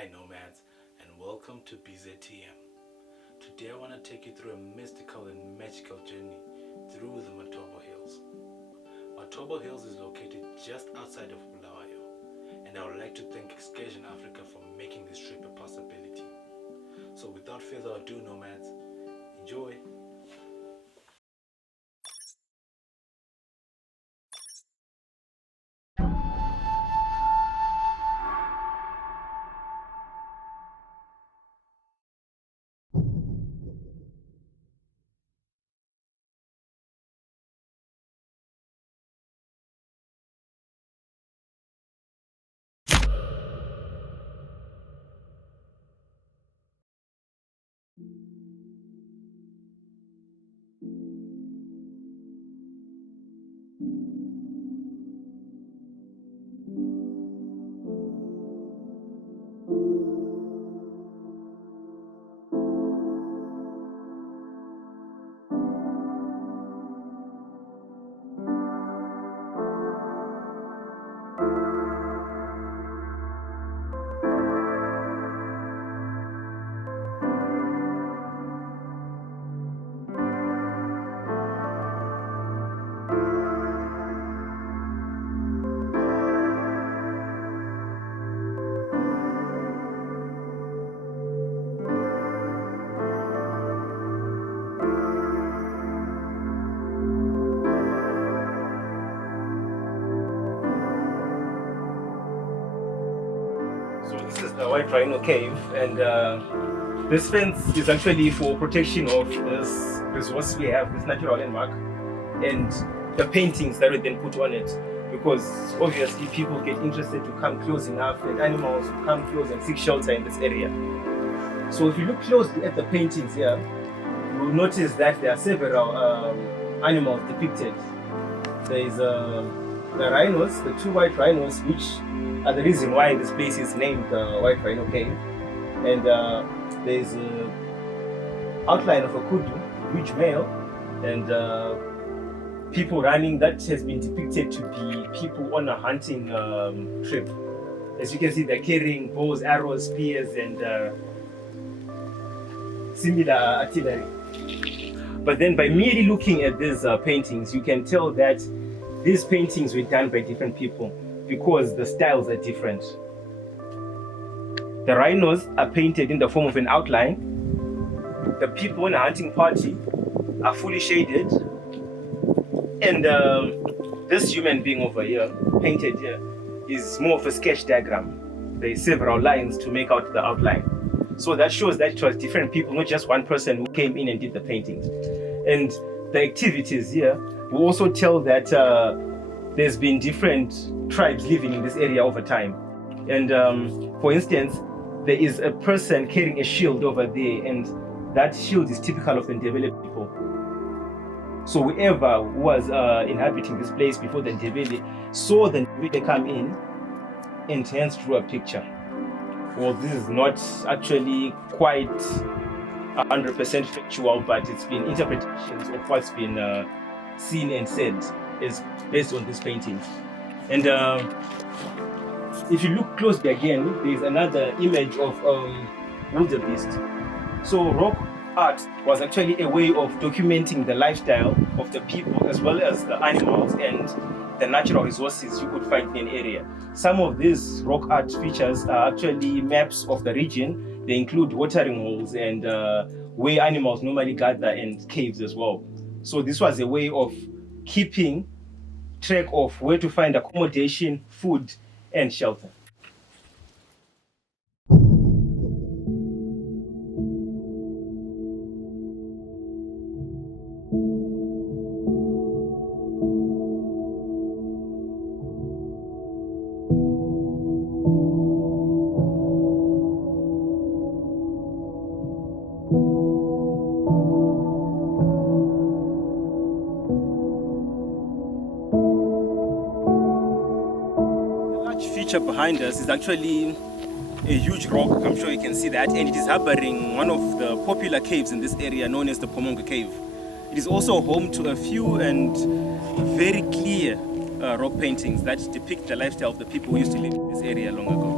Hi nomads, and welcome to BZTM. Today I want to take you through a mystical and magical journey through the Matopo Hills. Matopo Hills is located just outside of Bulawayo, and I would like to thank Excursion Africa for making this trip a possibility. So without further ado nomads, enjoy! So this is the White Rhino Cave, and this fence is actually for protection of this resource we have, this natural landmark, and the paintings that we then put on it, because obviously people get interested to come close enough, and animals will come close and seek shelter in this area. So if you look closely at the paintings here, you will notice that there are several animals depicted. There is the rhinos, the two white rhinos, which are the reason why this place is named the White Rhino Cave. And there's an outline of a kudu, huge male, and people running. That has been depicted to be people on a hunting trip. As you can see, they're carrying bows, arrows, spears, and similar artillery. But then by merely looking at these paintings, you can tell that these paintings were done by different people, because the styles are different. The rhinos are painted in the form of an outline. The people in a hunting party are fully shaded. And this human being over here, painted here, is more of a sketch diagram. There are several lines to make out the outline. So that shows that it was different people, not just one person who came in and did the paintings. And the activities here will also tell that there's been different tribes living in this area over time. And for instance, there is a person carrying a shield over there, and that shield is typical of the Ndebele people. So whoever was inhabiting this place before the Ndebele saw the Ndebele come in and hence drew a picture. Well, this is not actually quite 100% factual, but it's been interpretations of what's been seen and said is based on these paintings. And if you look closely again, there's another image of wildebeest. So rock art was actually a way of documenting the lifestyle of the people as well as the animals and the natural resources you could find in an area. Some of these rock art features are actually maps of the region. They include watering holes and where animals normally gather, and caves as well. So this was a way of keeping track of where to find accommodation, food, and shelter. Feature behind us is actually a huge rock. I'm sure you can see that, and it is harboring one of the popular caves in this area known as the Pomongo Cave. It is also home to a few and very clear rock paintings that depict the lifestyle of the people who used to live in this area long ago.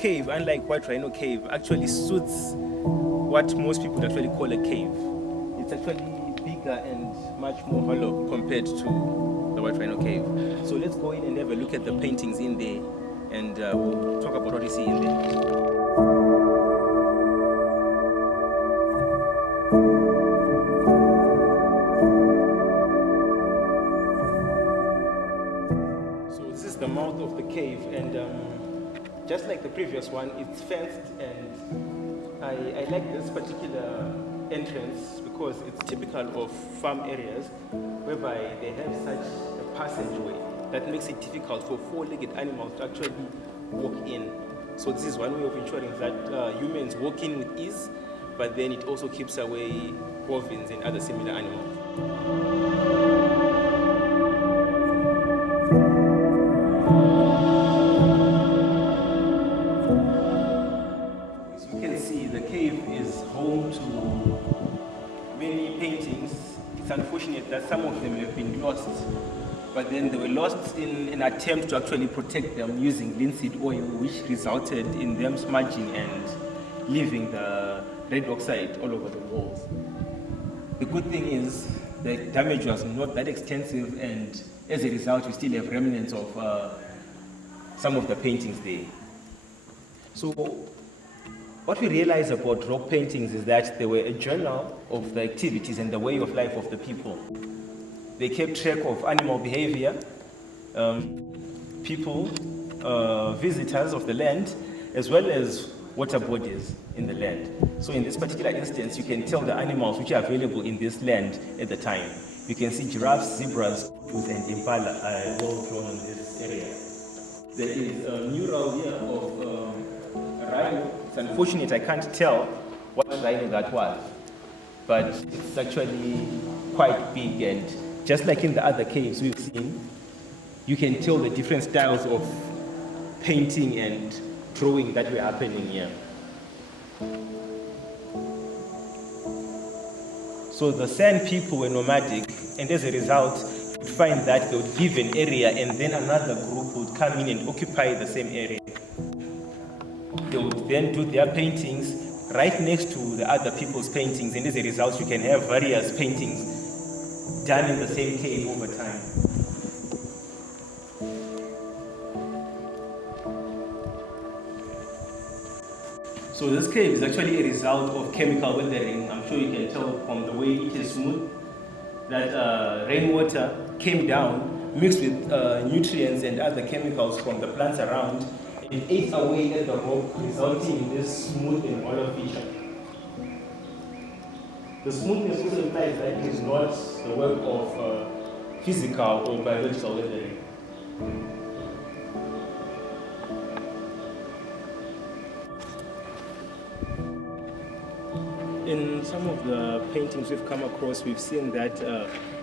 cave, unlike White Rhino Cave, actually suits what most people actually call a cave. It's actually bigger and much more hollow compared to the White Rhino Cave. So let's go in and have a look at the paintings in there, and we'll talk about what we see in there. The mouth of the cave, and just like the previous one, it's fenced, and I like this particular entrance because it's typical of farm areas whereby they have such a passageway that makes it difficult for four-legged animals to actually walk in. So this is one way of ensuring that humans walk in with ease, but then it also keeps away bovines and other similar animals. Home to many paintings. It's unfortunate that some of them have been lost, but then they were lost in an attempt to actually protect them using linseed oil, which resulted in them smudging and leaving the red oxide all over the walls. The good thing is the damage was not that extensive, and as a result we still have remnants of some of the paintings there. So what we realize about rock paintings is that they were a journal of the activities and the way of life of the people. They kept track of animal behavior, people, visitors of the land, as well as water bodies in the land. So in this particular instance, you can tell the animals which are available in this land at the time. You can see giraffes, zebras, and impala are all drawn in this area. There is a mural here of rhino. It's unfortunate I can't tell what rhino that was, but it's actually quite big, and just like in the other caves we've seen, you can tell the different styles of painting and drawing that were happening here. So the San people were nomadic, and as a result, you'd find that they would give an area and then another group would come in and occupy the same area. They would then do their paintings right next to the other people's paintings, and as a result you can have various paintings done in the same cave over time. So this cave is actually a result of chemical weathering. I'm sure you can tell from the way it is smooth that rainwater came down, mixed with nutrients and other chemicals from the plants around, and ate away at the rock, resulting in this smooth and hollow feature. The smoothness also implies that it is not the work of physical or biological weathering. In some of the paintings we've come across, we've seen that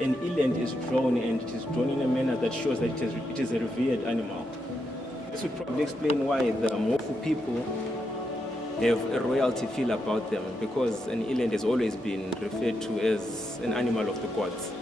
an eland is drawn, and it is drawn in a manner that shows that it is a revered animal. This would probably explain why the Mofu people have a royalty feel about them, because an eland has always been referred to as an animal of the gods.